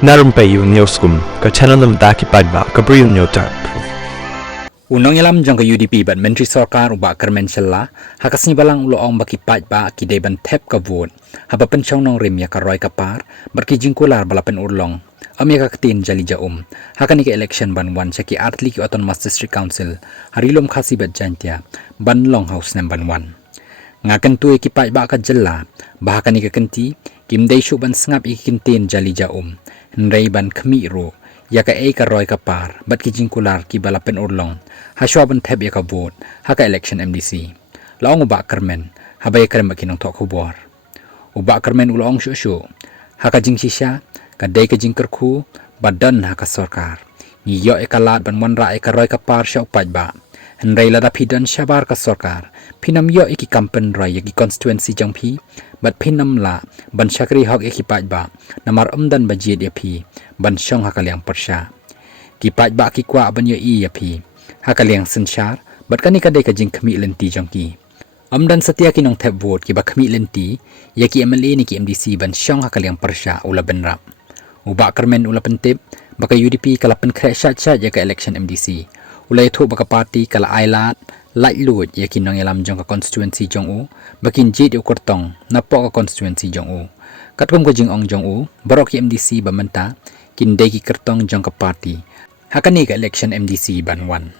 Narumpayu Newskum, ka channel nam daki padba, ka briu nyotar. Unang ilam jang ka UDP ban menteri sarkar uba kermen sella hakasni balang ulo ong baki ba ki deban tep ka vote haba penchong nong rim ya ka roy kapar barki jingkular balapen urlong amya ka katin jali jaum hakani ka election ban wan saki artli ki autonomous district council harilom khasi bat jantia ban long house nam ban wan ngakan tu ki ba ka jella bahakani ka kenti kimdei shu ban sngap ikintin jali jaum nrei ban khmi ro ya ka ka roy kapar bat ki jingkular ki balapen urlong haswa ban theb ya ka vote haka election MDC laong uba kermen habay kerem kinong tok khubor uba kermen ulong shu haka jing shisha ka dei ka jing kerku badan haka sarkar ni yo ekalat ban wanra ka roy kapar sha upaj ba henrei lada phidan shabar ka sarkar phinam yo iki kampen rai ki constituency jangphi bat phinam la ban shakri hok iki paj ba namar umdan bajid ya phi ban shong haka liang persha ki paj ba ki kwa ban yo i ya phi hakaliang sensyar bat kani kadai ka jing khmi lenti jongki amdan setia kinong thep vote ki ba khmi lenti ya ki MLA ni ki MDC ban syong hakaliang persha ula benrap uba kermen ula pentip baka UDP kala pen khre shat ya ka election MDC ula ithu baka party kala ailat light load ya kinong yalam jong ka constituency jong u bakin jit u kortong napo ka constituency jong u katkum ko jing ong jong u barok ki MDC ba menta kin dei ki kertong jong ka party hakani ka election MDC ban wan